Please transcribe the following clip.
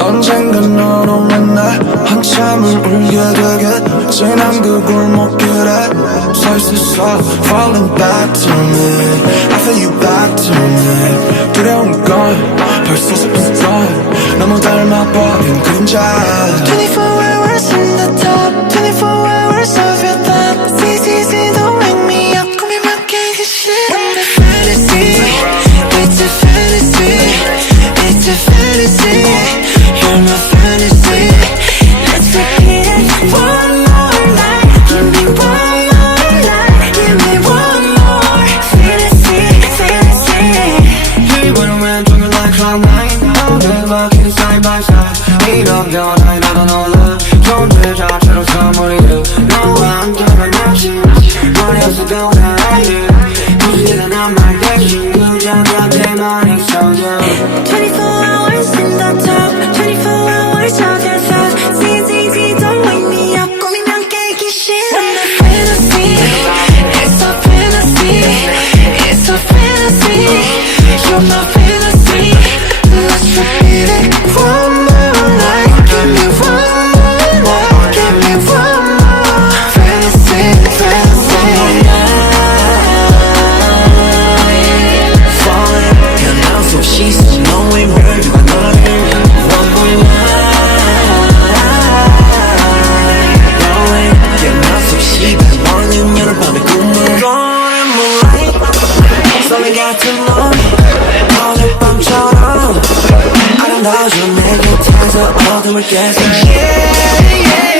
언젠간 너로 만나 한참을 울게 되게 지난 그 골목길에 서 있었어 Falling back to me I feel you back to me 두려운 건 벌써 슬픈 건 너무 닮아버린 그림자 24 hours in the top 24 hours of your thought CCC don't wake me up 꾸미면 깨기 싫어 I'm a fantasy It's a fantasy It's a fantasy You're my fantasy Let's repeat it one more night Give me one more night Give me one more fantasy fantasy 이번엔 왼쪽은 like cloud9 어딜 막힌 side by side 이런 변화에 나도 놀라 존재 자체로 선물이야 너와 함께만 마치 머리에서 돌아야 무시는 한말 대신 그저 곁에만 있어줘 24 hours in the top 24 hours of your thoughts CCC don't wake me up 꾸미면 깨기 싫어 I'm a fantasy It's a fantasy It's a fantasy You're my fantasy Let's repeat it one more night Give me one more night Give me one more fantasy fantasy Falling and now so she's knowing where you are not here one more night Going and now so she got morning 여러 밤의 꿈을 Rolling moonlight 설레 같은 너 어젯 밤처럼 아름다워져 내 곁에서 어둠을 깨서 Yeah, yeah